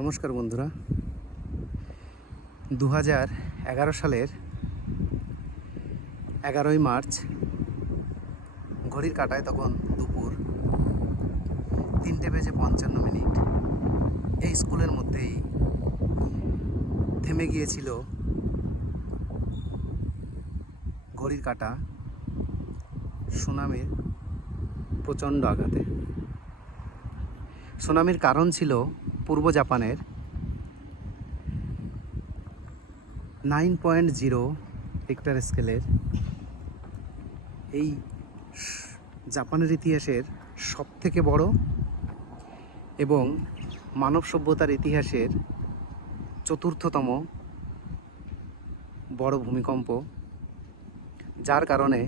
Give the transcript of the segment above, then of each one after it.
নমস্কার বন্ধুরা। দু এগারো সালের এগারোই মার্চ, ঘড়ির কাটায় তখন দুপুর তিনটে বেজে পঞ্চান্ন মিনিট। এই স্কুলের মধ্যেই থেমে গিয়েছিল ঘড়ির কাটা সুনামির প্রচণ্ড আঘাতে। সুনামির কারণ ছিল পূর্ব জাপানের নাইন পয়েন্ট জিরো রিক্টার স্কেলের এই জাপানের ইতিহাসের সবথেকে বড় এবং মানব সভ্যতার ইতিহাসের চতুর্থতম বড় ভূমিকম্প, যার কারণে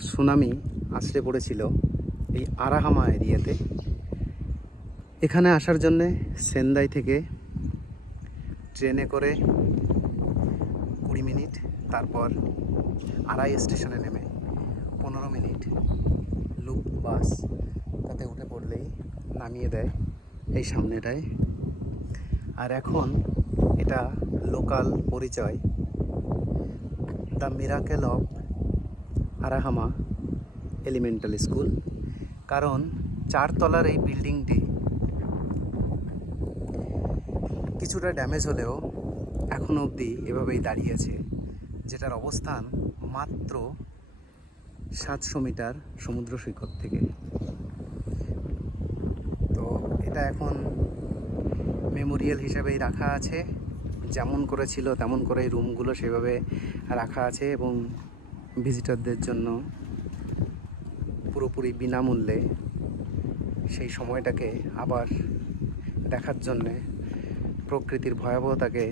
সুনামি আছড়ে পড়েছিল এই আরাহামা এরিয়াতে। এখানে আসার জন্যে সেন্দাই থেকে ট্রেনে করে কুড়ি মিনিট, তারপর আড়াই স্টেশনে নেমে পনেরো মিনিট লুপ বাস তাতে উঠে পড়লেই নামিয়ে দেয় এই সামনেটায়। আর এখন এটা লোকাল পরিচয় the miracle of Arahama elemental school কারণ চারতলার এই বিল্ডিংটি কিছুটা ড্যামেজ হলেও এখনও অবধি এভাবেই দাঁড়িয়ে আছে, যেটার অবস্থান মাত্র সাতশো মিটার সমুদ্র সৈকত থেকে। তো এটা এখন মেমোরিয়াল হিসাবেই রাখা আছে, যেমন করে ছিল তেমন করে রুমগুলো সেভাবে রাখা আছে এবং ভিজিটরদের জন্য পুরোপুরি বিনামূল্যে সেই সময়টাকে আবার দেখার জন্যে প্রকৃতির ভয়াবহতাকে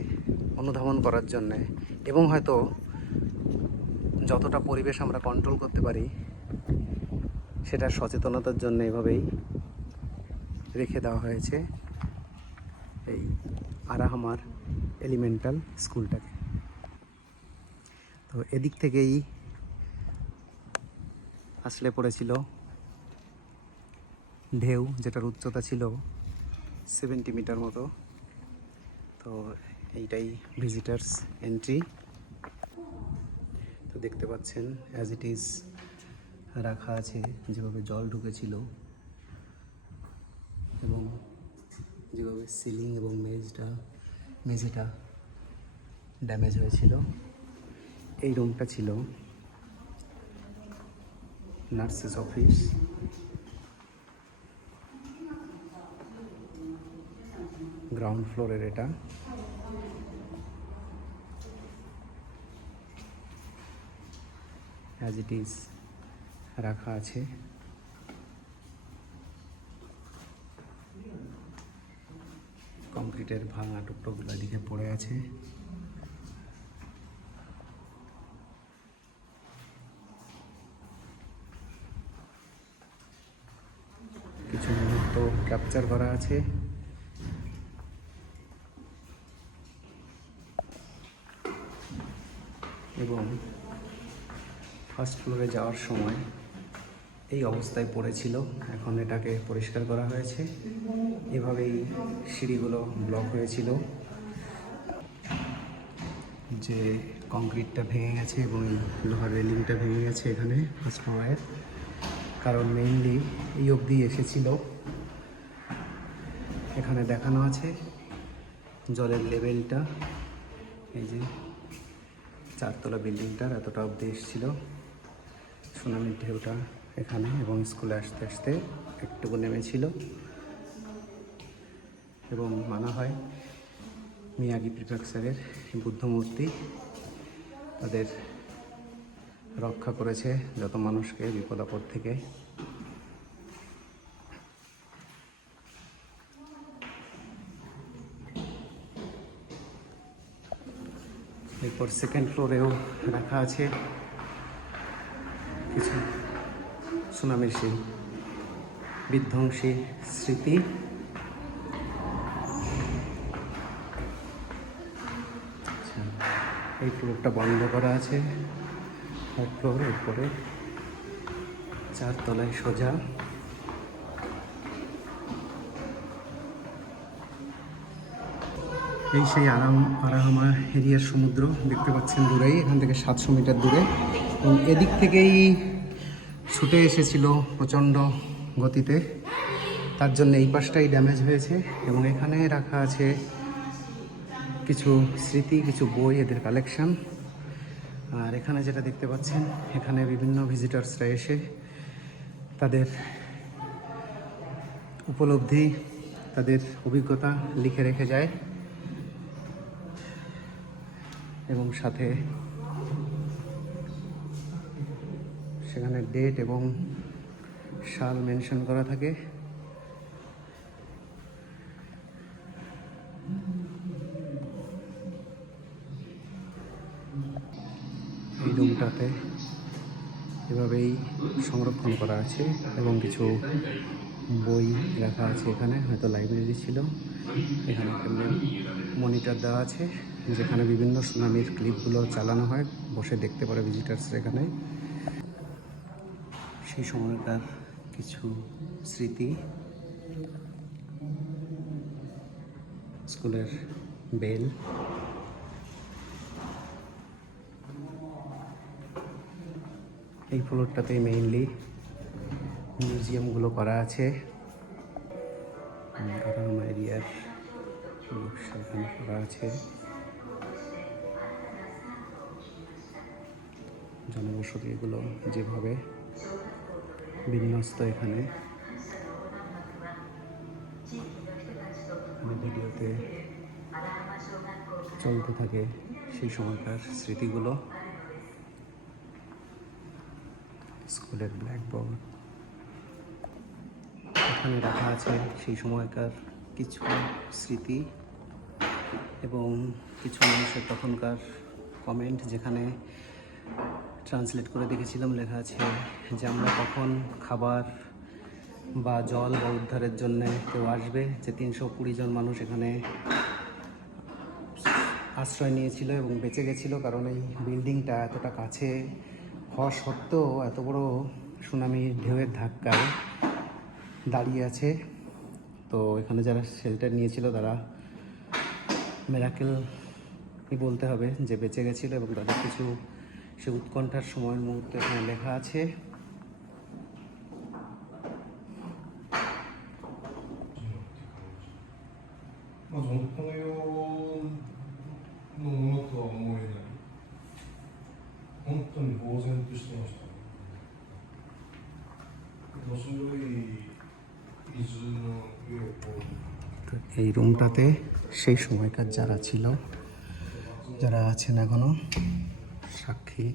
অনুধাবন করার জন্যে এবং হয়তো যতটা পরিবেশ আমরা কন্ট্রোল করতে পারি সেটা সচেতনতার জন্য এভাবেই রেখে দেওয়া হয়েছে এই আরাহামার এলিমেন্টাল স্কুলটাকে তো এদিক থেকেই আসলে পড়েছিল ঢেউ, যেটার উচ্চতা ছিল সেভেন্টি মিটার মতো। তো এইটাই ভিজিটার্স এন্ট্রি তো দেখতে পাচ্ছেন অ্যাজ ইট ইজ রাখা আছে যেভাবে জল ঢুকেছিল এবং যেভাবে সিলিং এবং মেজটা, মেঝেটা ড্যামেজ হয়েছিল। এই রুমটা ছিল নার্সেস অফিস গ্রাউন্ড ফ্লোরের এটা। অ্যাজ ইট ইজ রাখা আছে। কংক্রিটের ভাঙা টুকরোগুলো দিকে পড়ে আছে। কিছু মুহূর্ত ক্যাপচার করা আছে। এবং ফার্স্ট ফ্লোরে যাওয়ার সময় এই অবস্থায় পড়েছিল। এখন এটাকে পরিষ্কার করা হয়েছে। এভাবেই সিঁড়িগুলো ব্লক হয়েছিল। যে কংক্রিটটা ভেঙে গেছে এবং লোহার রেলিংটা ভেঙে গেছে এখানে ফার্স্ট ফ্লোরের কারণ মেইনলি এই অবধি এসেছিল। এখানে দেখানো আছে। জলের লেভেলটা এই যে চারতলা বিল্ডিংটার এতটা অবধি এসেছিল। সুনামির ঢেউটা এখানে এবং স্কুলে আসতে আসতে একটুকু নেমেছিল। এবং মানা হয় মিয়াগি প্রিফেকচারের বুদ্ধ মূর্তি তাদের রক্ষা করেছে যত মানুষকে বিপদ আপদ থেকে। এরপর সেকেন্ড ফ্লোরেও রাখা আছে। কিছু সুনামির সেই বিধ্বংসী স্মৃতি। আচ্ছা, এই ফ্লোরটা বন্ধ করা আছে। থার্ড ফ্লোর উপরে চারতলায় সোজা। এই সেই আরাম, আরাহামা এরিয়ার সমুদ্র দেখতে পাচ্ছেন দূরেই, এখান থেকে সাতশো মিটার দূরে। এবং এদিক থেকেই ছুটে এসেছিল প্রচণ্ড গতিতে। তার জন্য এই পাশটাই ড্যামেজ হয়েছে এবং এখানে রাখা আছে কিছু স্মৃতি, কিছু বই, এদের কালেকশন আর এখানে যেটা দেখতে পাচ্ছেন, এখানে বিভিন্ন ভিজিটার্সরা এসে তাদের উপলব্ধি, তাদের অভিজ্ঞতা লিখে রেখে যায়। এবং সাথে সেখানে ডেট এবং সাল মেনশন করা থাকে। এই রুমটাতে এভাবেই সংরক্ষণ করা আছে এবং কিছু বই রাখা আছে এখানে, হয়তো লাইব্রেরি ছিল। এখানে একটা মনিটর দেওয়া আছে, যেখানে বিভিন্ন সুনামির ক্লিপগুলো চালানো হয়, বসে দেখতে পারে ভিজিটার্স এখানে। সেই সময়কার কিছু স্মৃতি। স্কুলের বেল। এই ফ্লোরটাতে মেইনলি মিউজিয়ামগুলো করা আছে। আরাম এরিয়ার সেখানে করা আছে। জনবসতি এগুলো যেভাবে বিন্যস্ত এখানে। এখানে ভিডিওতে চলতে থাকে সেই সময়কার স্মৃতিগুলো। স্কুলের ব্ল্যাকবোর্ড এখানে রাখা আছে সেই সময়কার কিছু স্মৃতি এবং কিছু মানুষের তখনকার কমেন্ট যেখানে ট্রান্সলেট করে দেখেছিলাম, লেখা আছে যে আমরা কখন খাবার বা জল বা উদ্ধারের জন্য কেউ আসবে, যে তিনশো কুড়ি জন মানুষ এখানে আশ্রয় নিয়েছিল এবং বেঁচে গেছিল। কারণ এই বিল্ডিংটা এতটা কাছে হওয়া সত্ত্বেও এত বড় সুনামি ঢেউয়ের ধাক্কায় দাঁড়িয়ে আছে তো এখানে যারা শেল্টার নিয়েছিল তারা মেরাকেল বলতে হবে যে বেঁচে গেছিলো এবং তাদের কিছু সে উৎকণ্ঠার সময়ের মুহূর্তে এখানে লেখা আছেまず本当この世のものとは思えない本当に呆然としてましたね面白い伊豆の上をこう তো এই রুমটাতে সেই সময়কার যারা ছিল, যারা আছেন এখনও সাক্ষী,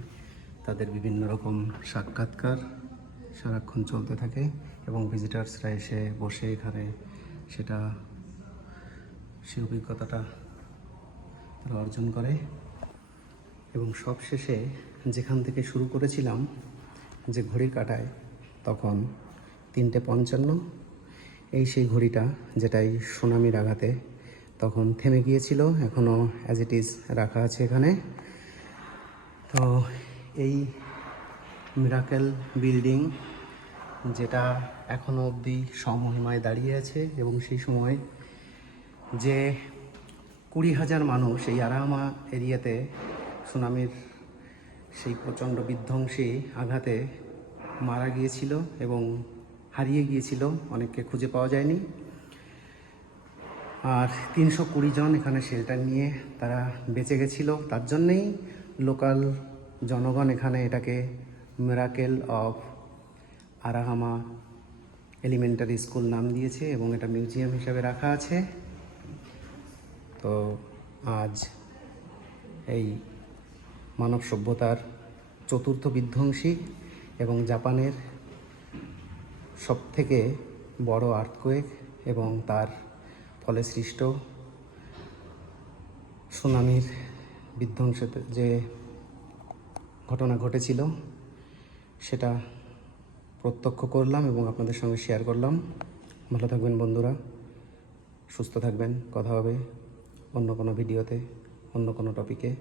তাদের বিভিন্ন রকম সাক্ষাৎকার সারাক্ষণ চলতে থাকে এবং ভিজিটার্সরা এসে বসে এখানে সেটা সেই অভিজ্ঞতাটা তারা অর্জন করে। এবং সবশেষে যেখান থেকে শুরু করেছিলাম যে ঘড়ির কাটায়, তখন তিনটে পঞ্চান্ন এই সেই ঘড়িটা যেটাই সুনামির আঘাতে তখন থেমে গিয়েছিল এখনও অ্যাজ ইট ইজ রাখা আছে এখানে। তো এই মিরাকেল বিল্ডিং যেটা এখনও অবধি সমহিমায় দাঁড়িয়ে আছে এবং সেই সময় যে কুড়ি হাজার মানুষ এই আরামা এরিয়াতে সুনামির সেই প্রচণ্ড বিধ্বংসী আঘাতে মারা গিয়েছিল এবং হারিয়ে গিয়েছিল অনেককে খুঁজে পাওয়া যায়নি। আর তিনশো কুড়ি জন এখানে শেল্টার নিয়ে তারা বেঁচে গেছিল। তার জন্যেই লোকাল জনগণ এখানে এটাকে miracle of Arahama elementary school নাম দিয়েছে এবং এটা মিউজিয়াম হিসাবে রাখা আছে। তো আজ এই মানব সভ্যতার চতুর্থ বিধ্বংসী এবং জাপানের সবথেকে বড় আর্থকোয়েক এবং তার ফলে সৃষ্ট সুনামির বিধ্বংসের যে ঘটনা ঘটেছিল, সেটা প্রত্যক্ষ করলাম এবং আপনাদের সঙ্গে শেয়ার করলাম। ভালো থাকবেন বন্ধুরা, সুস্থ থাকবেন, কথা হবে অন্য কোনো ভিডিওতে, অন্য কোনো টপিকে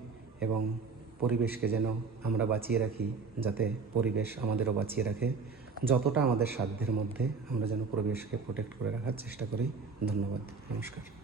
এবং পরিবেশকে যেন আমরা বাঁচিয়ে রাখি, যাতে পরিবেশ আমাদেরও বাঁচিয়ে রাখে। যতটা আমাদের সাধ্যের মধ্যে আমরা যেন পরিবেশকে প্রোটেক্ট করে রাখার চেষ্টা করি। ধন্যবাদ। নমস্কার।